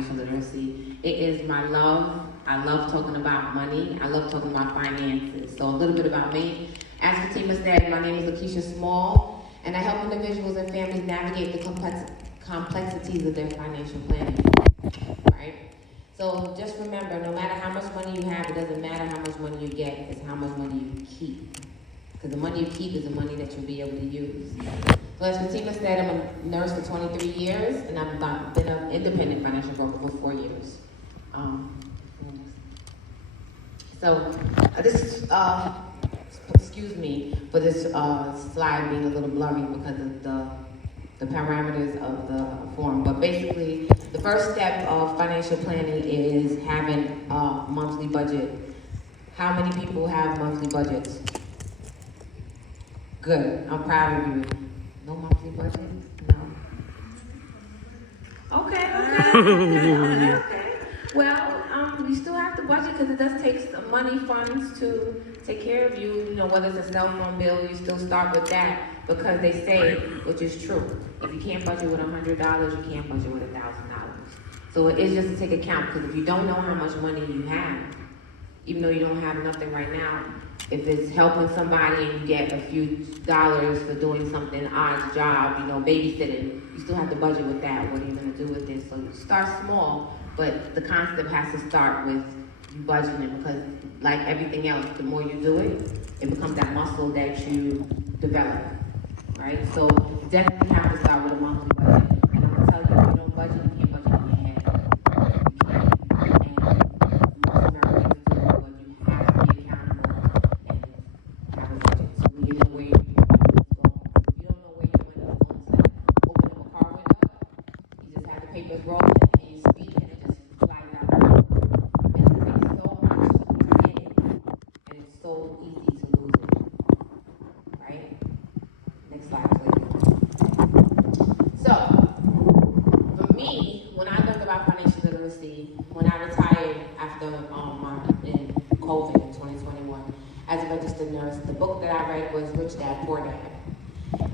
financial literacy. It is my love. I love talking about money. I love talking about finances. So a little bit about me. As Fatima said, my name is Lakeisha Small, and I help individuals and families navigate the complexities of their financial planning, right? So just remember, no matter how much money you have, it doesn't matter how much money you get, it's how much money you keep. Because the money you keep is the money that you'll be able to use. So as Fatima said, I'm a nurse for 23 years, and I've been an independent financial broker for 4 years. This, excuse me for this slide being a little blurry because of the parameters of the form. But basically, the first step of financial planning is having a monthly budget. How many people have monthly budgets? Good, I'm proud of you. No monthly budget? No. Okay. Well, you still have to budget because it does take some money funds to take care of you. You know, whether it's a cell phone bill, you still start with that because they say, which is true, if you can't budget with $100, you can't budget with $1,000. So it is just to take account because if you don't know how much money you have, even though you don't have nothing right now, if it's helping somebody and you get a few dollars for doing something odd job, you know, babysitting, you still have to budget with that. What are you going to do with this? So you start small, but the concept has to start with you budgeting because like everything else, the more you do it, it becomes that muscle that you develop, right? So you definitely have to start with a monthly budget. And I'm going to tell you, if you don't budget, you can't budget in your head. You can't. And most Americans do, but you have to be accountable and have a budget. So when you know where your money is going. If you don't know where your money is going, it's like opening up a car window. You just have the papers rolling and you speak and it just flies out. And it takes so much to get it, and it's so easy to lose it, right? Next slide, please. So, for me, when I learned about financial literacy, when I retired after in COVID in 2021 as a registered nurse, the book that I read was Rich Dad, Poor Dad.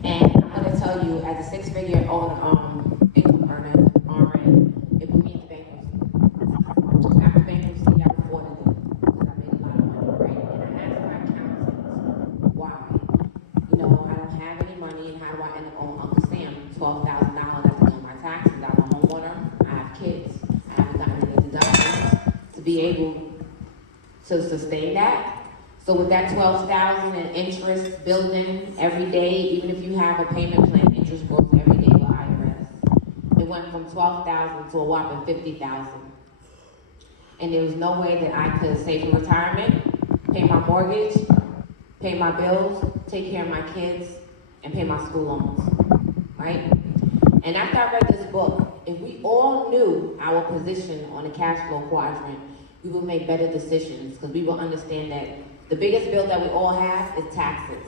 And I'm going to tell you, as a six-figure income earner, RN, it put me into bankruptcy. After bankruptcy, I reported it because I made a lot of money, right? And I asked my accountant why. You know, I don't have any money, and how do I end up on Uncle Sam? $12,000, I have to pay my taxes, I'm a homeowner, I have kids, I haven't gotten any deductions to be able to sustain that. So with that $12,000 in interest building every day, even if you have a payment plan, interest grows every day with IRS. It went from $12,000 to a whopping $50,000. And there was no way that I could save for retirement, pay my mortgage, pay my bills, take care of my kids, and pay my school loans, right? And after I read this book, if we all knew our position on the cash flow quadrant, we would make better decisions because we will understand that the biggest bill that we all have is taxes.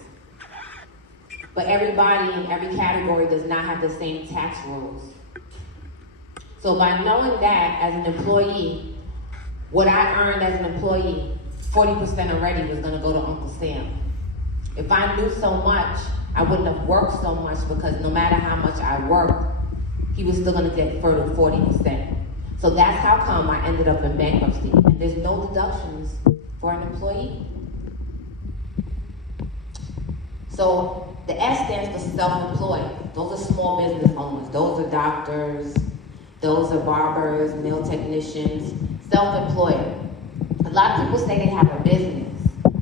But everybody in every category does not have the same tax rules. So by knowing that as an employee, what I earned as an employee, 40% already was gonna go to Uncle Sam. If I knew so much, I wouldn't have worked so much because no matter how much I worked, he was still gonna get further 40%. So that's how come I ended up in bankruptcy. And there's no deductions for an employee. So the S stands for self-employed. Those are small business owners. Those are doctors. Those are barbers, nail technicians, self-employed. A lot of people say they have a business,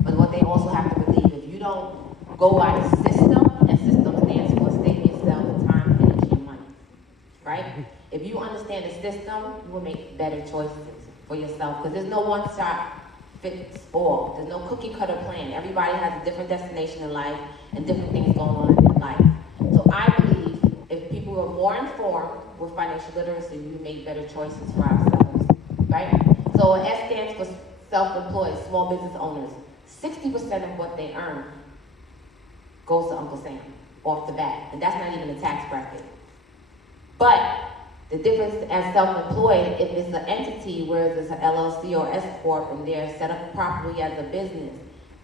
but what they also have to believe, if you don't go by the system, and system stands for save yourself time, energy, and money, right? If you understand the system, you will make better choices for yourself, because there's no one shot fits all. There's no cookie cutter plan. Everybody has a different destination in life and different things going on in their life. So I believe if people were more informed with financial literacy, we make better choices for ourselves, right? So S stands for self-employed, small business owners. 60% of what they earn goes to Uncle Sam off the bat, and that's not even a tax bracket. But the difference as self-employed, if it's an entity, whereas it's an LLC or S Corp, and they're set up properly as a business,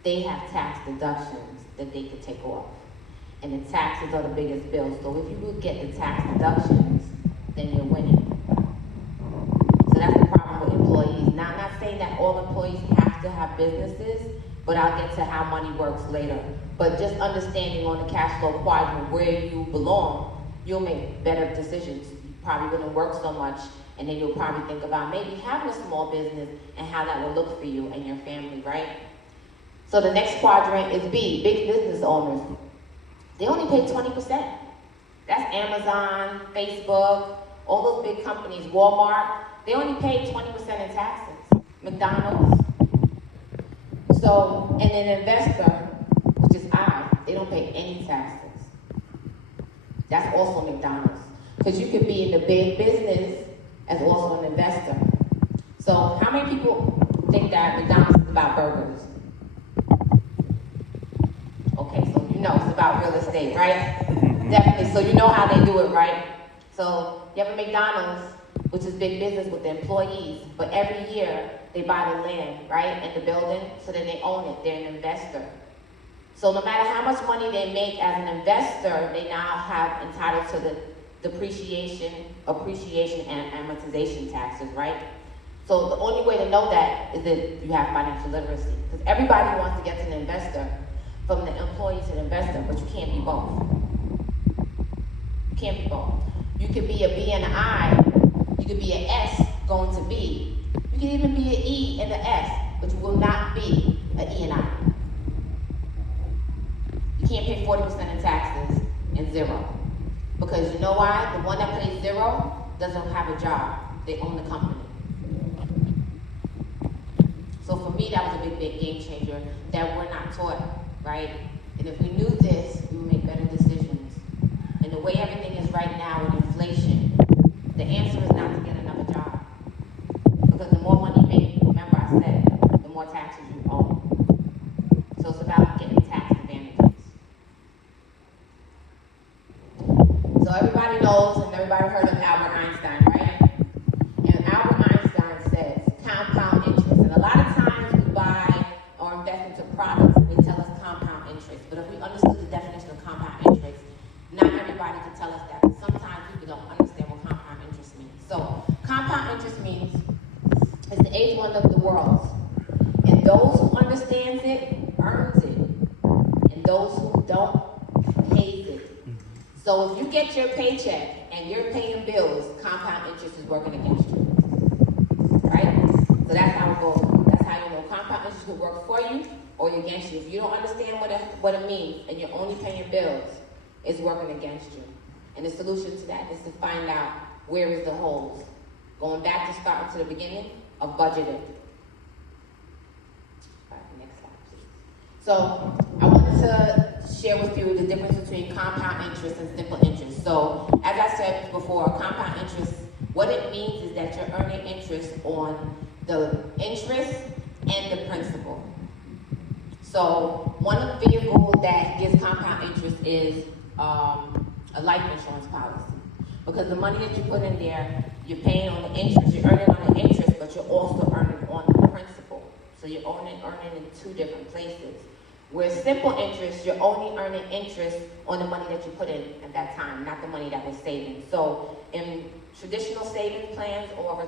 they have tax deductions that they could take off. And the taxes are the biggest bill. So if you would get the tax deductions, then you're winning. have businesses, but I'll get to how money works later. But just understanding on the cash flow quadrant where you belong, you'll make better decisions. You probably wouldn't work so much, and then you'll probably think about maybe having a small business and how that will look for you and your family, right? So the next quadrant is B, big business owners. They only pay 20%. That's Amazon, Facebook, all those big companies, Walmart. They only pay 20% in taxes. McDonald's. So, and an investor, which is I, they don't pay any taxes. That's also McDonald's. Because you could be in the big business as also an investor. So, how many people think that McDonald's is about burgers? Okay, so you know it's about real estate, right? Definitely, so you know how they do it, right? So, you have a McDonald's, which is big business with the employees, but every year they buy the land, right, and the building, so then they own it, they're an investor. So no matter how much money they make as an investor, they now have entitled to the depreciation, appreciation, and amortization taxes, right? So the only way to know that is that you have financial literacy. Because everybody wants to get to an investor, from the employee to the investor, but you can't be both. You can't be both. You could be a B and an I, you could be an S going to B. You can even be an E and an S, but you will not be an E and I. You can't pay 40% in taxes and zero. Because you know why? The one that pays zero doesn't have a job. They own the company. So for me, that was a big, big game changer that we're not taught, right? And if we knew this, we would make better decisions. And the way everything is right now with inflation, the answer is not to get another job. Because the more money you make, remember I said, the more taxes you owe. So it's about getting tax advantages. So everybody knows, and everybody heard of Albert Einstein, right? And Albert Einstein says compound interest. And a lot of times we buy or invest into products and they tell us compound interest. But if we understood the definition of compound interest, not everybody can tell us that. Sometimes people don't understand what compound interest means. So compound interest means it's the age one of the world. And those who understands it, earns it. And those who don't, pays it. So if you get your paycheck and you're paying bills, compound interest is working against you. Right? So that's how it goes. That's how you know compound interest will work for you or against you. If you don't understand what it means and you're only paying bills, it's working against you. And the solution to that is to find out where is the holes. Going back to starting to the beginning of budgeting. All right, next slide, please. So I wanted to share with you the difference between compound interest and simple interest. So as I said before, compound interest, what it means is that you're earning interest on the interest and the principal. So one of the vehicles that gives compound interest is a life insurance policy. Because the money that you put in there, you're paying on the interest, you're earning on the interest, but you're also earning on the principal. So you're earning in two different places. Where simple interest, you're only earning interest on the money that you put in at that time, not the money that was saving. So in traditional savings plans or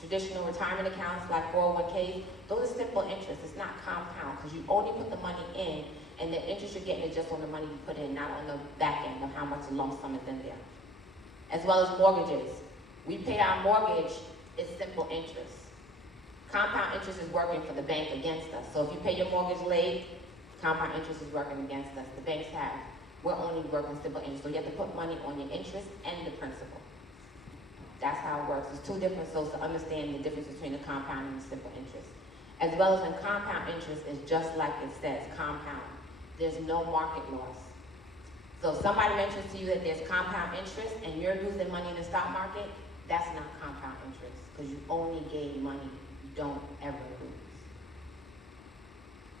traditional retirement accounts like 401ks, those are simple interest. It's not compound because you only put the money in and the interest you're getting is just on the money you put in, not on the back end of how much the lump sum is in there. As well as mortgages. We pay our mortgage, it's simple interest. Compound interest is working for the bank against us. So if you pay your mortgage late, compound interest is working against us. The banks have. We're only working simple interest. So you have to put money on your interest and the principal. That's how it works. There's two different sources to understand the difference between the compound and the simple interest. As well as when compound interest is just like it says, compound. There's no market loss. So if somebody mentions to you that there's compound interest and you're losing money in the stock market, that's not compound interest because you only gain money. You don't ever lose.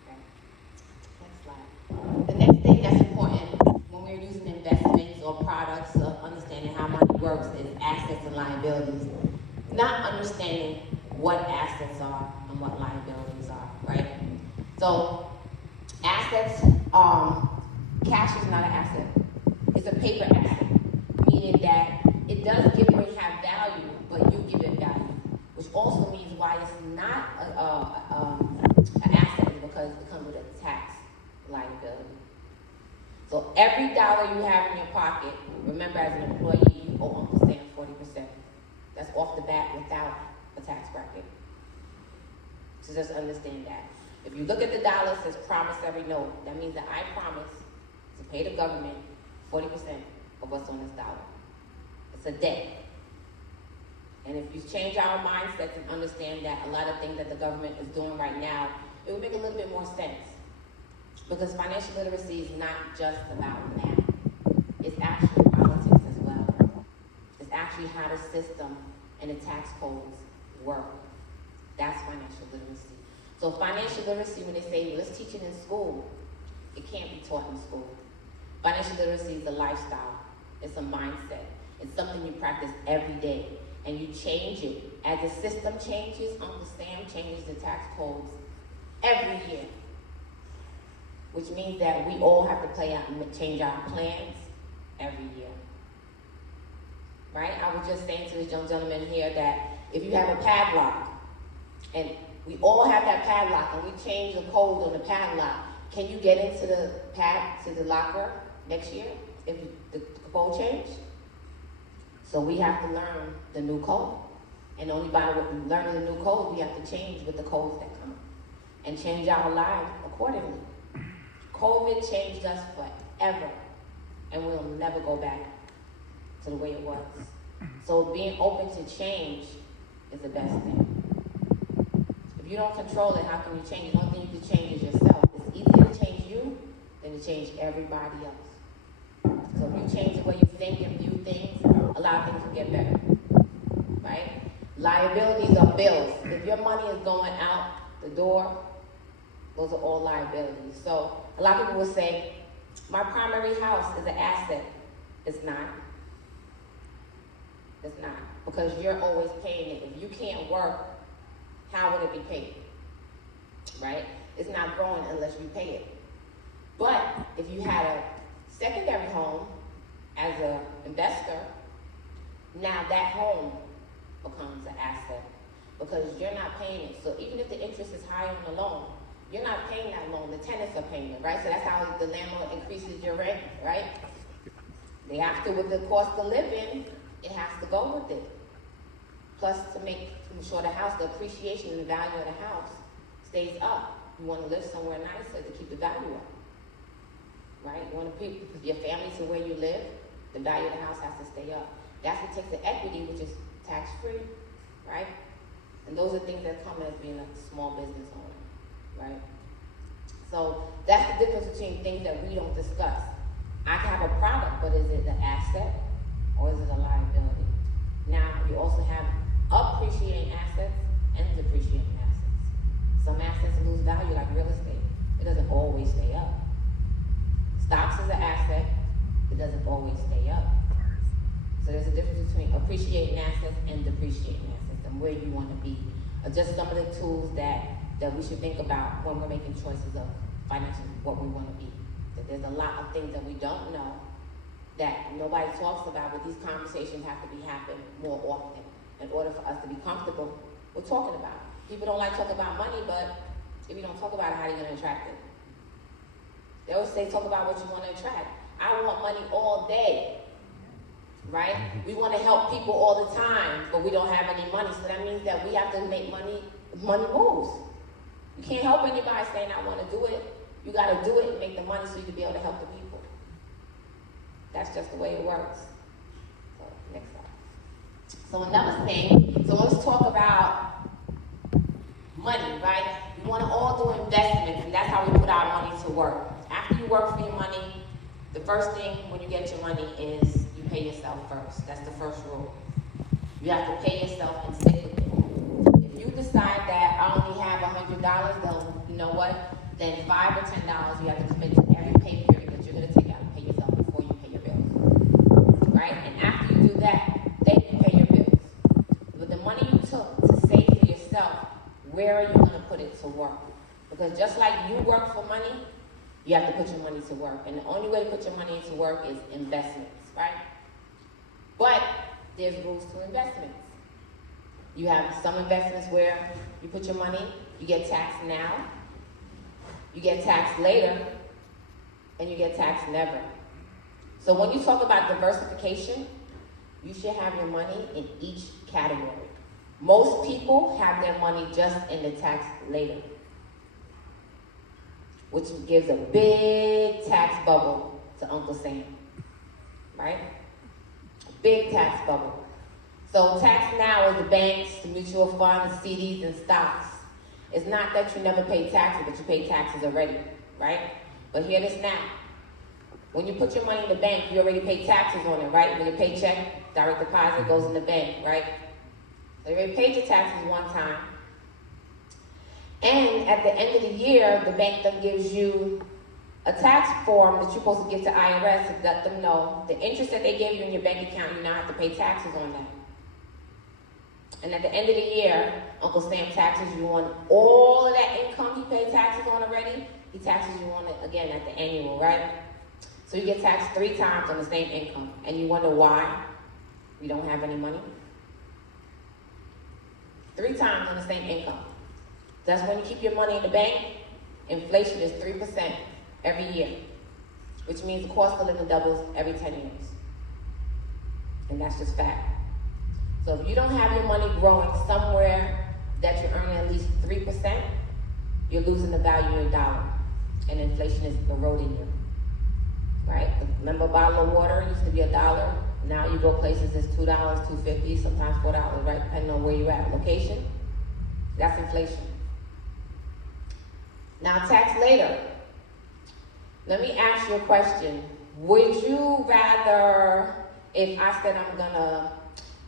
Okay. Next slide. The next thing that's important when we're using investments or products of understanding how money works is assets and liabilities. Not understanding what assets are and what liabilities are, right? So assets, cash is not an asset. It's a paper asset, meaning that it does give or have value, but you give it value, which also means why it's not an So every dollar you have in your pocket, remember as an employee, you owe Uncle Sam 40%. That's off the bat without a tax bracket. So just understand that. If you look at the dollar, it says promissory note. That means that I promise to pay the government 40% of what's on this dollar. It's a debt. And if you change our mindsets and understand that a lot of things that the government is doing right now, it will make a little bit more sense. Because financial literacy is not just about math. It's actually politics as well. It's actually how the system and the tax codes work. That's financial literacy. So financial literacy, when they say, well, let's teach it in school, it can't be taught in school. Financial literacy is a lifestyle. It's a mindset. It's something you practice every day. And you change it. As the system changes, Uncle Sam changes the tax codes every year. Which means that we all have to change our plans every year. Right? I was just saying to this young gentleman here that if you have a padlock, and we all have that padlock, and we change the code on the padlock, can you get into the locker next year if the code changed? So we have to learn the new code. And only by learning the new code, we have to change with the codes that come. And change our lives accordingly. COVID changed us forever. And we'll never go back to the way it was. So being open to change is the best thing. If you don't control it, how can you change it? The only thing you can change is yourself. It's easier to change you than to change everybody else. So if you change the way you think and view things, a lot of things will get better. Right? Liabilities are bills. If your money is going out the door, those are all liabilities. So a lot of people will say, my primary house is an asset. It's not. It's not. Because you're always paying it. If you can't work, how would it be paid? Right? It's not growing unless you pay it. But if you had a secondary home as an investor, now that home becomes an asset because you're not paying it. So even if the interest is high on the loan, you're not paying that loan. The tenants are paying it, right? So that's how the landlord increases your rent, right? They have to, with the cost of living, it has to go with it. Plus, to make sure the house, the appreciation and the value of the house stays up. You want to live somewhere nicer to keep the value up, right? You want to keep your family to where you live, the value of the house has to stay up. That's what takes the equity, which is tax-free, right? And those are things that come as being a small business owner, right? So that's the difference between things that we don't discuss. I can have a product, but is it an asset or is it a liability? Now, you also have appreciating assets and depreciating assets. Some assets lose value like real estate. It doesn't always stay up. Stocks is an asset. It doesn't always stay up. So there's a difference between appreciating assets and depreciating assets and where you want to be. Just some of the tools that we should think about when we're making choices of financial, what we want to be. That there's a lot of things that we don't know that nobody talks about, but these conversations have to be happening more often in order for us to be comfortable with talking about it. People don't like to talk about money, but if you don't talk about it, how are you going to attract it? They always say, talk about what you want to attract. I want money all day, right? We want to help people all the time, but we don't have any money. So that means that we have to make money moves. You can't help anybody saying, I want to do it. You got to do it and make the money so you can be able to help the people. That's just the way it works. So, next slide. So another thing, so let's talk about money, right? We want to all do investments, and that's how we put our money to work. After you work for your money, the first thing when you get your money is you pay yourself first. That's the first rule. You have to pay yourself and stick with it. If you decide that I only have $100, then you know what? Then $5 or $10 you have to commit to every pay period that you're going to take out and pay yourself before you pay your bills. Right? And after you do that, then you pay your bills. But the money you took to save for yourself, where are you going to put it to work? Because just like you work for money, you have to put your money to work. And the only way to put your money to work is investments, right? But there's rules to investments. You have some investments where you put your money, you get taxed now, you get taxed later, and you get taxed never. So when you talk about diversification, you should have your money in each category. Most people have their money just in the tax later, which gives a big tax bubble to Uncle Sam, right? Big tax bubble. So tax now is the banks, the mutual funds, CDs, and stocks. It's not that you never pay taxes, but you pay taxes already, right? But hear this now. When you put your money in the bank, you already pay taxes on it, right? When your paycheck, direct deposit goes in the bank, right? So you already paid your taxes one time. And at the end of the year, the bank then gives you a tax form that you're supposed to give to IRS to let them know the interest that they gave you in your bank account, you now have to pay taxes on that. And at the end of the year, Uncle Sam taxes you on all of that income he paid taxes on already. He taxes you on it again at the annual, right? So you get taxed 3 times on the same income. And you wonder why you don't have any money? 3 times on the same income. That's when you keep your money in the bank. Inflation is 3% every year, which means the cost of living doubles every 10 years. And that's just fact. So if you don't have your money growing somewhere that you're earning at least 3%, you're losing the value of your dollar. And inflation is eroding you. Right? Remember a bottle of water used to be $1. Now you go places it's $2, $2.50, sometimes $4, right? Depending on where you're at. Location, that's inflation. Now tax later. Let me ask you a question. Would you rather, if I said I'm gonna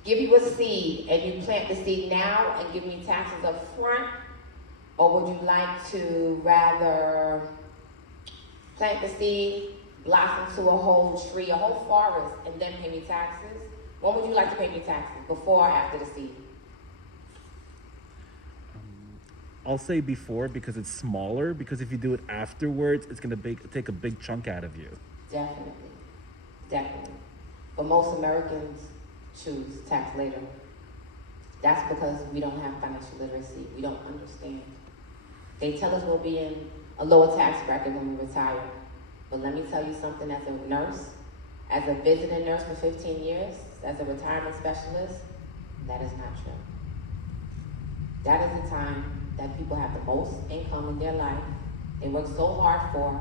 give you a seed and you plant the seed now and give me taxes up front, or would you like to rather plant the seed, blossom to a whole tree, a whole forest, and then pay me taxes? When would you like to pay me taxes, before or after the seed? I'll say before because it's smaller, because if you do it afterwards, it's going to take a big chunk out of you. Definitely. Definitely. But most Americans choose tax later. That's because we don't have financial literacy. We don't understand. They tell us we'll be in a lower tax bracket when we retire. But let me tell you something, as a nurse, as a visiting nurse for 15 years, as a retirement specialist, that is not true. That is the time that people have the most income in their life. They work so hard for,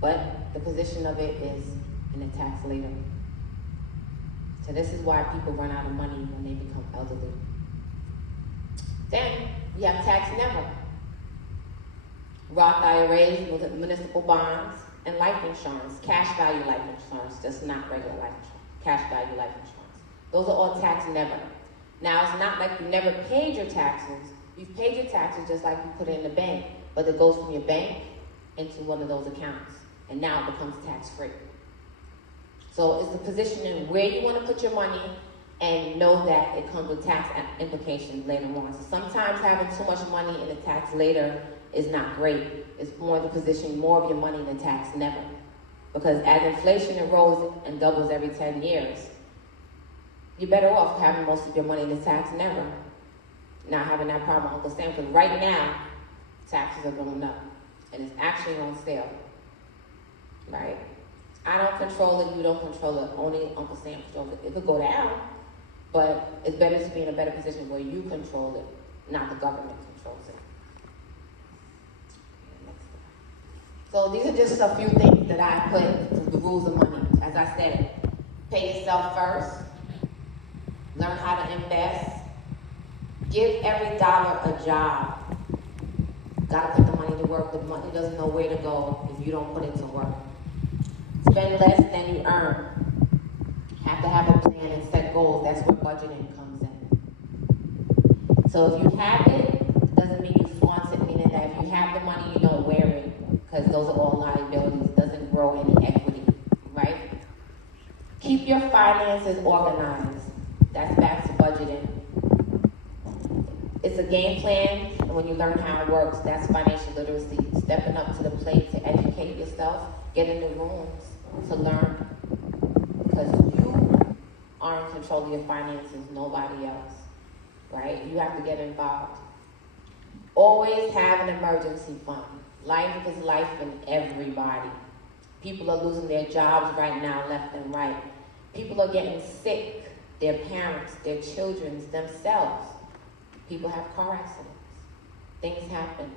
but the position of it is in the tax later. So this is why people run out of money when they become elderly. Then we have tax never. Roth IRAs, municipal bonds, and life insurance, cash value life insurance, just not regular life insurance, cash value life insurance. Those are all tax never. Now, it's not like you never paid your taxes. You've paid your taxes just like you put it in the bank, but it goes from your bank into one of those accounts, and now it becomes tax-free. So it's the position in where you want to put your money, and know that it comes with tax implications later on. So sometimes having too much money in the tax later is not great. It's more the position, more of your money in the tax never. Because as inflation erodes and doubles every 10 years, you're better off having most of your money in the tax never. Not having that problem with Uncle Sam, because right now, taxes are going up. And it's actually on sale. Right? I don't control it, you don't control it, only Uncle Sam controls it. It could go down, but it's better to be in a better position where you control it, not the government controls it. So these are just a few things that I put to the rules of money. As I said, pay yourself first, learn how to invest, give every dollar a job. Gotta put the money to work. The money doesn't know where to go if you don't put it to work. Spend less than you earn. Have to have a plan and set goals. That's where budgeting comes in. So if you have it, doesn't mean you flaunt it, meaning that if you have the money, you don't wear it, because those are all liabilities. It doesn't grow any equity, right? Keep your finances organized. That's back to budgeting. It's a game plan, and when you learn how it works, that's financial literacy. Stepping up to the plate to educate yourself, get in the rooms to learn, because you are in control of your finances, nobody else, right? You have to get involved. Always have an emergency fund. Life is life in everybody. People are losing their jobs right now, left and right. People are getting sick, their parents, their children, themselves. People have car accidents. Things happen.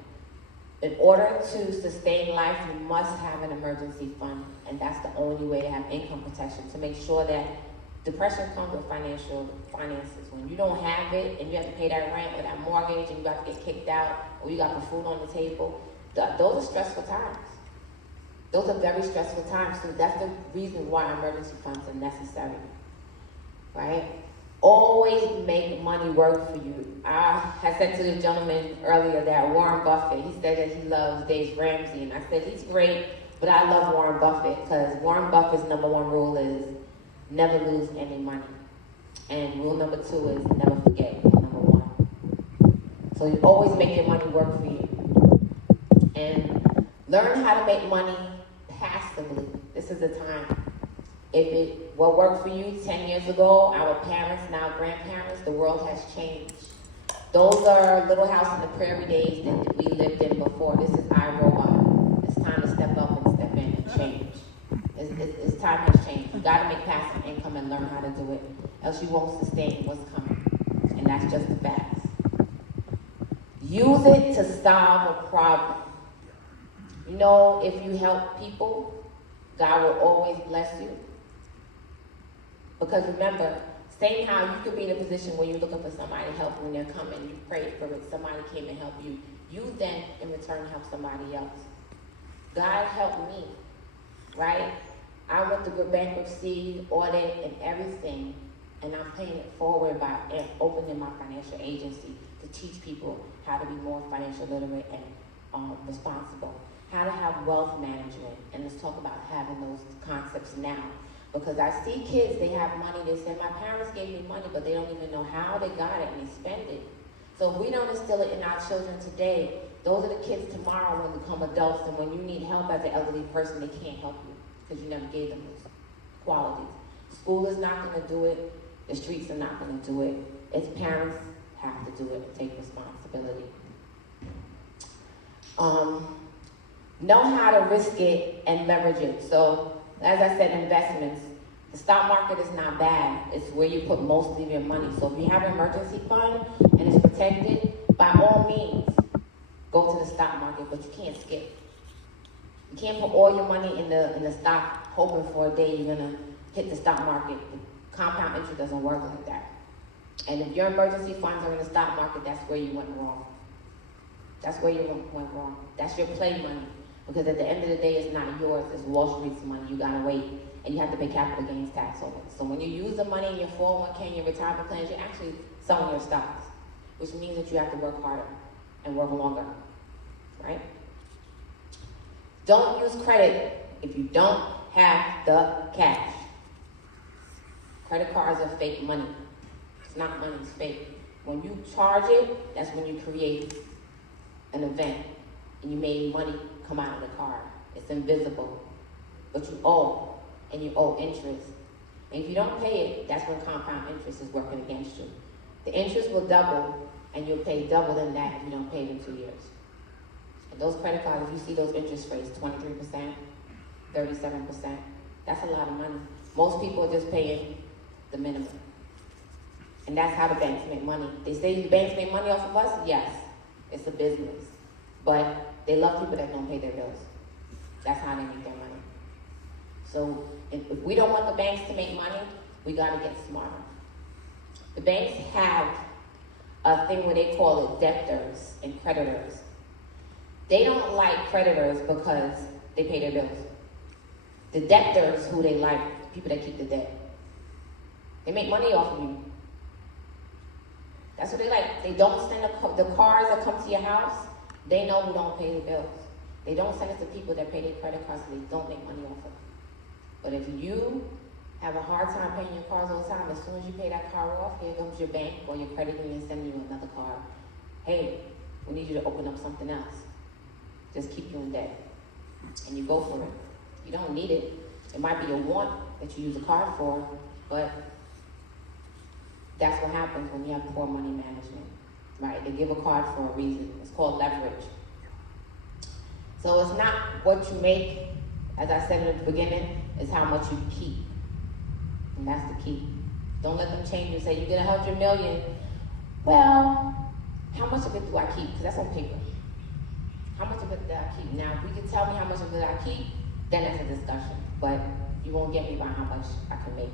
In order to sustain life, you must have an emergency fund, and that's the only way to have income protection, to make sure that depression comes with finances. When you don't have it, and you have to pay that rent or that mortgage, and you got to get kicked out, or you got the food on the table, those are stressful times. Those are very stressful times, so that's the reason why emergency funds are necessary, right? Always make money work for you. I had said to the gentleman earlier that Warren Buffett, he said that he loves Dave Ramsey, and I said he's great, but I love Warren Buffett because Warren Buffett's number one rule is never lose any money. And rule number 2 is never forget rule number 1. So you always make your money work for you. And learn how to make money passively. This is the time. What worked for you 10 years ago, our parents, now grandparents, the world has changed. Those are Little House on the Prairie days that we lived in before. This is iRobot. It's time to step up and step in and change. It's time has changed. You gotta make passive income and learn how to do it, else you won't sustain what's coming. And that's just the facts. Use it to solve a problem. You know, if you help people, God will always bless you. Because remember, same how you could be in a position where you're looking for somebody to help you when they're coming, you prayed for it, somebody came and helped you. You then, in return, help somebody else. God helped me, right? I went through bankruptcy, audit, and everything, and I'm paying it forward by opening my financial agency to teach people how to be more financial literate and responsible. How to have wealth management, and let's talk about having those concepts now. Because I see kids, they have money, they say, my parents gave me money, but they don't even know how they got it and they spend it. So if we don't instill it in our children today, those are the kids tomorrow when they become adults, and when you need help as an elderly person, they can't help you because you never gave them those qualities. School is not going to do it. The streets are not going to do it. It's parents have to do it and take responsibility. Know how to risk it and leverage it. So, as I said, investments. The stock market is not bad. It's where you put most of your money. So if you have an emergency fund and it's protected, by all means, go to the stock market, but you can't skip. You can't put all your money in the stock hoping for a day you're gonna hit the stock market. The compound interest doesn't work like that. And if your emergency funds are in the stock market, that's where you went wrong. That's where you went wrong. That's your play money. Because at the end of the day, it's not yours, it's Wall Street's money. You gotta wait, and you have to pay capital gains tax on it. So when you use the money in your 401k and your retirement plans, you're actually selling your stocks, which means that you have to work harder and work longer, right? Don't use credit if you don't have the cash. Credit cards are fake money. It's not money, it's fake. When you charge it, that's when you create an event and you made money come out of the card. It's invisible, but you owe, and you owe interest. And if you don't pay it, that's when compound interest is working against you. The interest will double, and you'll pay double than that if you don't pay it in 2 years. And those credit cards, if you see those interest rates, 23%, 37%, that's a lot of money. Most people are just paying the minimum. And that's how the banks make money. They say the banks make money off of us? Yes, it's a business. But they love people that don't pay their bills. That's how they make their money. So if we don't want the banks to make money, we gotta get smarter. The banks have a thing where they call it debtors and creditors. They don't like creditors because they pay their bills. The debtors, who they like, people that keep the debt. They make money off of you. That's what they like. They don't send the cars that come to your house. They know who don't pay the bills. They don't send it to people that pay their credit cards, so they don't make money off of it. But if you have a hard time paying your cars all the time, as soon as you pay that car off, here comes your bank or your credit union sending you another card. Hey, we need you to open up something else. Just keep you in debt. And you go for it. You don't need it. It might be a want that you use a card for, but that's what happens when you have poor money management. Right, they give a card for a reason. It's called leverage. So it's not what you make, as I said at the beginning, is how much you keep. And that's the key. Don't let them change you. Say you get 100 million. Well, how much of it do I keep? Because that's on paper. How much of it do I keep? Now, if we can tell me how much of it I keep, then that's a discussion. But you won't get me by how much I can make.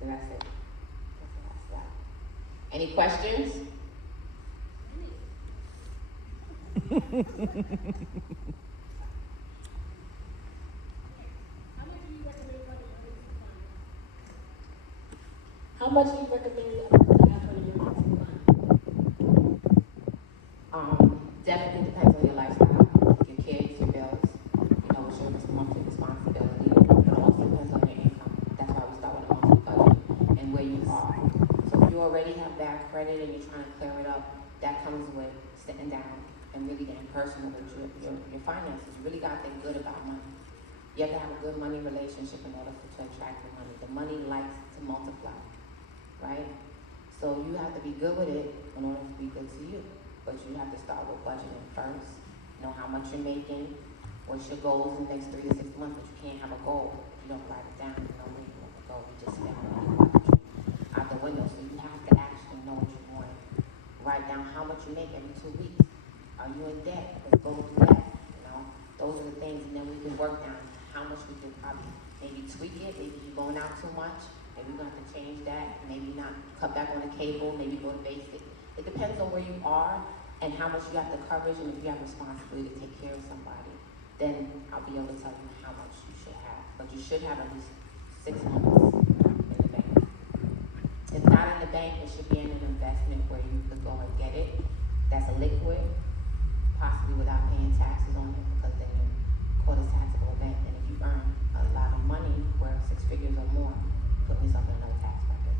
So that's it. That's that. Any questions? How much do you recommend to have for an emergency fund? Definitely depends on your lifestyle, your kids, your bills, it's your monthly responsibility. It also depends on your income. That's why we start with a monthly budget and where you are. So if you already have bad credit and you're trying to clear it up, that comes with sitting down and really getting personal with your finances. You really got to think good about money. You have to have a good money relationship in order to attract the money. The money likes to multiply, right? So you have to be good with it in order to be good to you. But you have to start with budgeting first. Know how much you're making, what's your goals in the next 3 to 6 months, but you can't have a goal if you don't write it down. You know where you want to go. You just spend money out the window. So you have to actually know what you want. Write down how much you make every 2 weeks. Are you in debt? Let's go through that. Those are the things, and then we can work down how much we can probably maybe tweak it. Maybe you're going out too much. Maybe we're going to have to change that. Maybe not cut back on the cable. Maybe go to basic. It depends on where you are and how much you have the coverage, and if you have responsibility to take care of somebody, then I'll be able to tell you how much you should have. But you should have at least 6 months in the bank. If not in the bank, it should be in an investment where you could go and get it. That's a liquid, possibly without paying taxes on it, because then you're called a taxable event. And if you earn a lot of money, worth 6 figures or more, put yourself in another tax bracket.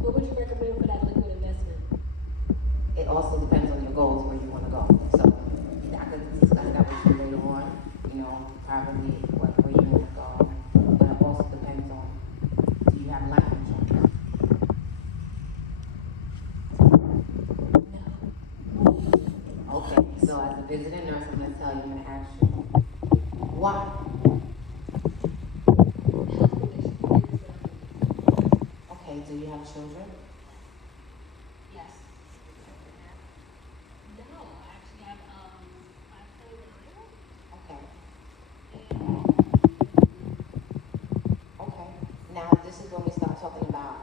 What would you recommend for that liquid investment? It also depends on your goals, where you want to go. So I could discuss that with you later on, probably where you want to go. But it also depends on, do you have life insurance? No. Okay, so as a visiting nurse, I'm going to tell you, I'm going to ask you, why? Okay, do you have children? Yes. No, I actually have my Okay. Okay. Now this is when we start talking about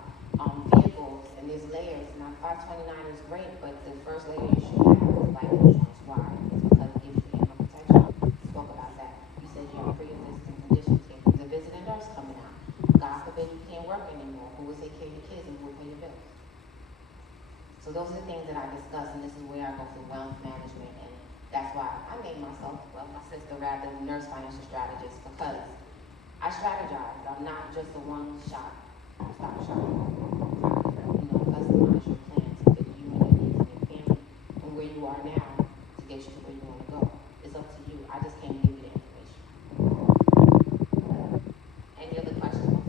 vehicles, and there's layers. Now 529 is great, but the first layer you should have is life insurance. Why? It's because it gives you income protection. Let's talk about that. You said you have pre-existing conditions here. There's a visiting nurse coming out. God forbid you can't work anymore. Who will take care of your kids and who will pay your bills? So those are the things that I discuss, and this is where I go for wealth management, and that's why I named myself, my sister rather than nurse financial strategist, because I strategize. I'm not just a one-stop shop. Customize your plan to fit you and your needs and your family and where you are now to get you to where you want to go. It's up to you. I just can't give you the information. Any other questions?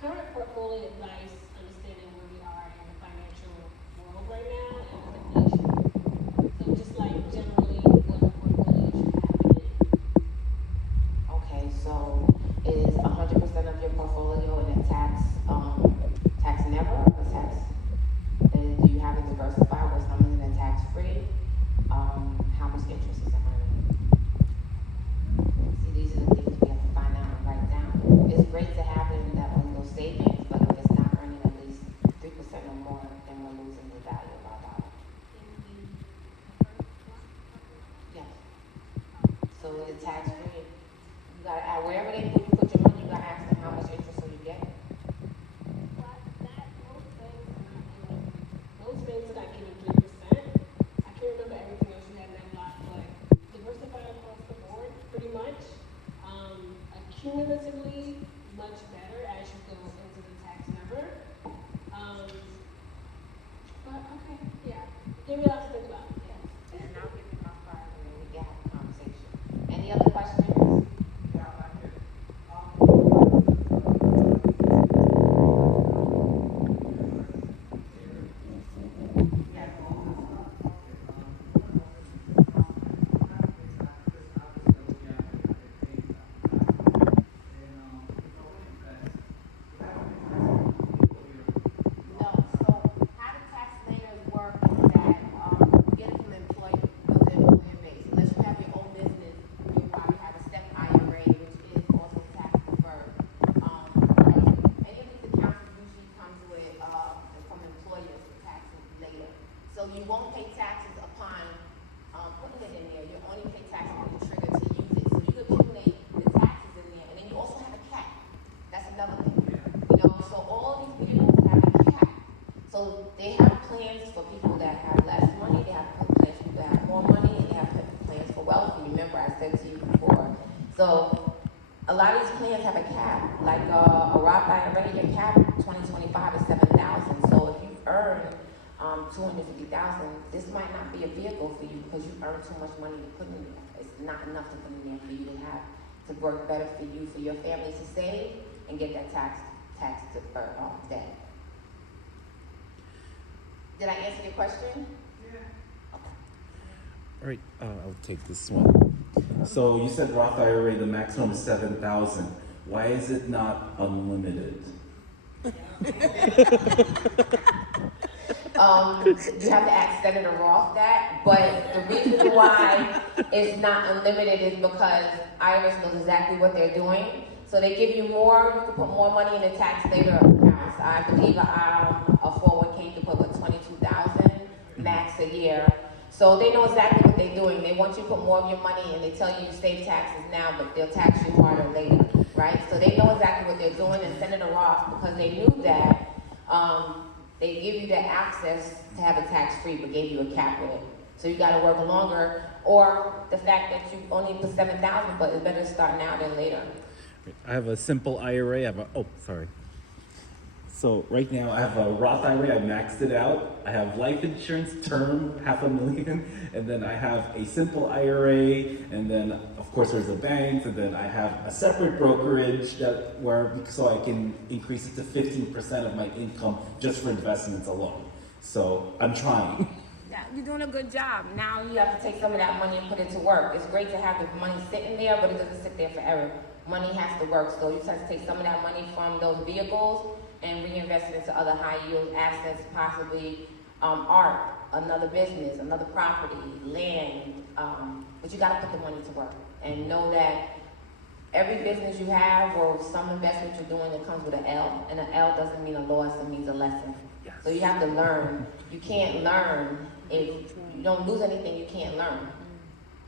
Current portfolio advice, understanding where we are in the financial world right now and with inflation. So just like generally what portfolio should have in it. Okay, so is 100% of your portfolio in a tax never or tax? Do you have it diversified where some is in a tax free? How much interest is it earning? See, these are the things we have to find out and write down. It's great to have it in that on those savings, but if it's not earning at least 3% or more, then we're losing the value of our dollar. Yes. So the tax free, you gotta add wherever you put your money, you gotta ask them how much interest will you get. Most banks are not giving 3%. I can't remember everything else you had in that block, but diversified across the board, pretty much. Cumulatively, much better as you go into the tax number. But okay, yeah. Give me a lot to think about. Yeah. And I'll give you my card and then we can have a conversation. Any other questions? you remember, I said to you before. So a lot of these plans have a cap, like a Roth IRA, your cap 2025 is 7,000. So if you earn 250,000, this might not be a vehicle for you because you earn too much money to put in there. It's not enough to put in there for you to have to work better for you, for your family to save and get that tax deferred debt. Did I answer your question? All right, I'll take this one. So you said Roth IRA, the maximum is 7,000. Why is it not unlimited? You have to ask Senator Roth that, but the reason why it's not unlimited is because IRS knows exactly what they're doing. So they give you more, you can put more money in the tax later accounts. I believe a 401k you can put what, 22,000 max a year. So they know exactly what they're doing. They want you to put more of your money and they tell you save taxes now, but they'll tax you harder later, right? So they know exactly what they're doing, and Senator Roth, because they knew that, they give you the access to have a tax-free, but gave you a cap with it. So you gotta work longer, or the fact that you only put 7,000, but it's better to start now than later. I have a simple IRA. So right now I have a Roth IRA. I maxed it out. I have life insurance term, $500,000, and then I have a simple IRA, and then of course there's the banks, and then I have a separate brokerage so I can increase it to 15% of my income just for investments alone. So I'm trying. Yeah, you're doing a good job. Now you have to take some of that money and put it to work. It's great to have the money sitting there, but it doesn't sit there forever. Money has to work, so you have to take some of that money from those vehicles and reinvest it into other high yield assets, possibly art, another business, another property, land, but you gotta put the money to work. And know that every business you have or some investment you're doing, it comes with an L, and an L doesn't mean a loss, it means a lesson. Yes. So you have to learn. You can't learn if you don't lose anything, you can't learn.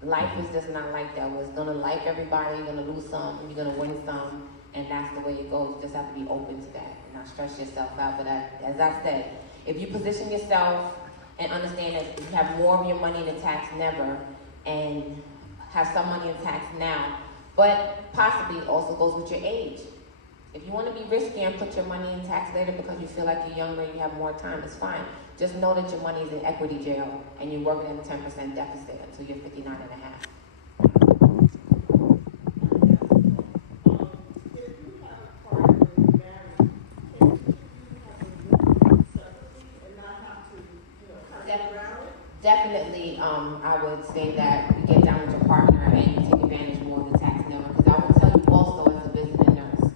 Life is just not like that. It's gonna like everybody, you're gonna lose some, you're gonna win some, and that's the way it goes. You just have to be open to that and not stress yourself out. But as I said, if you position yourself and understand that you have more of your money in the tax never and have some money in tax now, but possibly also goes with your age. If you want to be risky and put your money in tax later because you feel like you're younger and you have more time, it's fine. Just know that your money is in equity jail and you're working in a 10% deficit until you're 59 and a half. Definitely, I would say that you get down with your partner and you take advantage more of the tax number. Because I will tell you also, as a visiting nurse,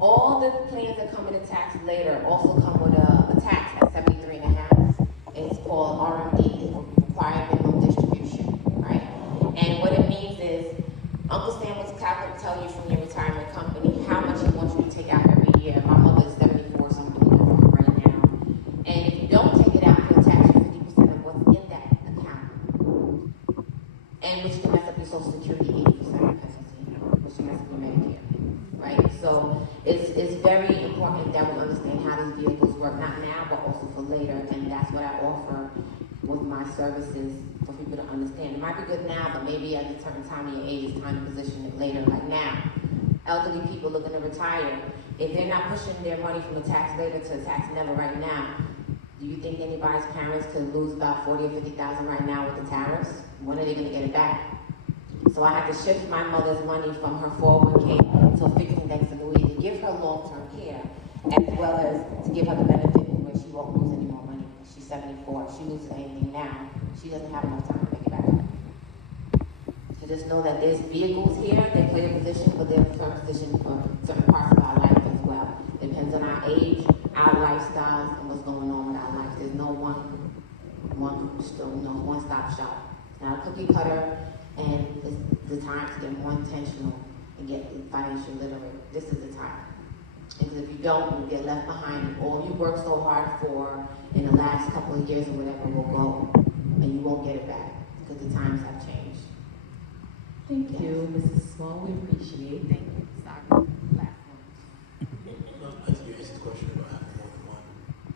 all the plans that come with a tax later also come with a tax at 73 and a half. It's called RMD, Required Minimum Distribution, right? And what it means is, Uncle Sam will tell you from your retirement company how much he wants you to take out every year. My mother is 74, so I'm doing it for her right now. And if you don't take it out, he'll tax you 50% of what's in that account. And which can mess up your Social Security 80% penalty, which can mess up your Medicare, right? So it's very important that we understand how these vehicles work, not now, but also for later. And that's what I offer with my services for people to understand. It might be good now, but maybe at a certain time of your age, it's time to position it later, like now. Elderly people looking to retire, if they're not pushing their money from the tax later to the tax never right now, do you think anybody's parents could lose about 40 or 50,000 right now with the tariffs? When are they going to get it back? So I had to shift my mother's money from her 401k to a fixed index annuity to give her long-term care, as well as to give her the benefit where she won't lose any more money. She's 74. If she loses anything now, she doesn't have enough time to make it back. So just know that there's vehicles here, they play a position, but they're a position for certain parts of our life as well. Depends on our age, our lifestyles, and what's going on with our life. There's no one-stop shop. Now, a cookie cutter, and it's the time to get more intentional and get financial literate. This is the time. Because if you don't, you'll get left behind. All you worked so hard for in the last couple of years or whatever will go, and you won't get it back because the times have changed. Thank you, Mrs. Small. We appreciate it. Thank you. Sorry. Last one. I think you answered the question about having more than one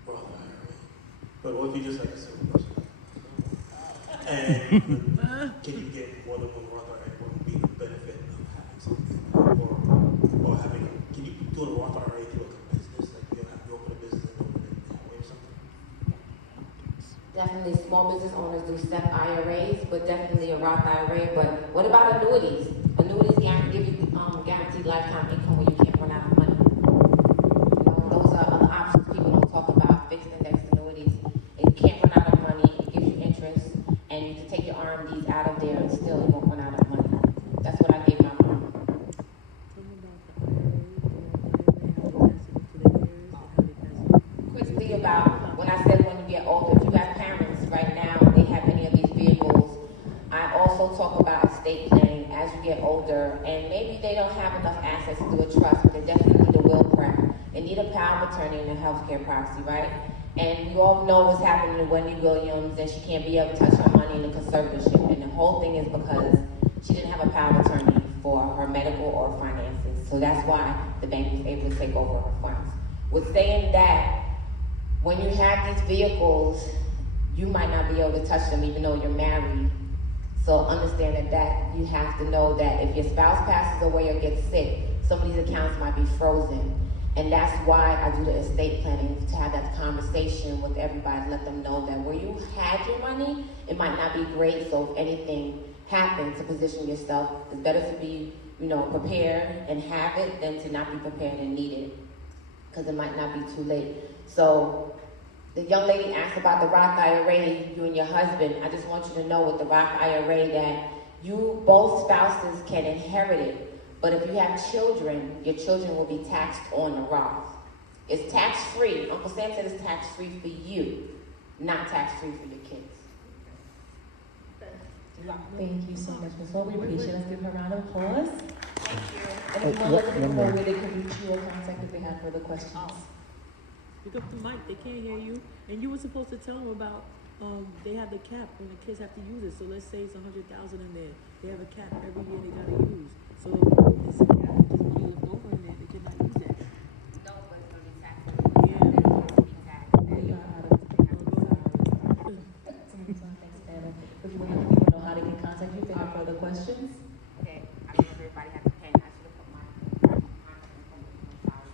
Roth IRA. But what if you just like a single person? And can you get more than one Roth IRA doing a Roth IRA through like a business, like you open a business and open it that way or something? Definitely, small business owners do SEP IRAs, but definitely a Roth IRA. But what about annuities? Annuities give you guaranteed lifetime income where you can't run out of money. You know, those are other options people don't talk about. Fixed index annuities. It can't run out of money. It gives you interest, and you can take your RMDs out of there and still you won't run out of money. That's what I gave my mom. Quickly about when I said when you get older, if you have parents right now, they have any of these vehicles. I also talk about estate planning as you get older, and maybe they don't have enough assets to do a trust, but they definitely need a will prep. They need a power of attorney and a healthcare proxy, right? And you all know what's happening to Wendy Williams, and she can't be able to touch her money in the conservatorship. And the whole thing is because she didn't have a power of attorney for her medical or finances. So that's why the bank was able to take over her funds. With saying that, when you have these vehicles, you might not be able to touch them even though you're married. So understand that you have to know that if your spouse passes away or gets sick, some of these accounts might be frozen. And that's why I do the estate planning, to have that conversation with everybody, let them know that where you had your money, it might not be great. So if anything happens, to position yourself, it's better to be, prepared and have it than to not be prepared and need it, because it might not be too late. So the young lady asked about the Roth IRA, you and your husband. I just want you to know with the Roth IRA that you, both spouses, can inherit it. But if you have children, your children will be taxed on the Roth. It's tax-free. Uncle Sam said it's tax-free for you, not tax-free for your kids. Thank you so much, Ms. Hall. We appreciate it. Let's give her a round of applause. Thank you. And if you want to know where they can reach you or contact if they have further questions. Pick up the mic, they can't hear you. And you were supposed to tell them about, they have the cap when the kids have to use it. So let's say it's 100,000 in there. They have a cap every year they gotta use. So it's a cap, there's money left over in there, they cannot use that. No, but it's going to be taxed. Yeah. There you are. Thanks, Anna. If you want to know how they can contact you if they have further questions. Okay, I don't know if everybody has a pen. I should have put my contact information on the slide,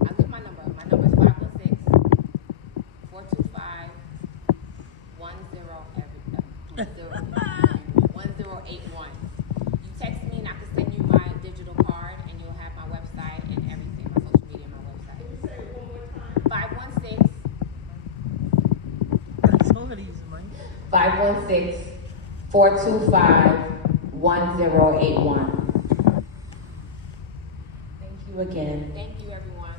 but I'll give my number. My number is 516-425-1081. You text me and I can send you my digital card, and you'll have my website and everything, my social media and my website. Can you say it one more time? 516 Somebody's money. 516-425-1081. Thank you again. Thank you, everyone.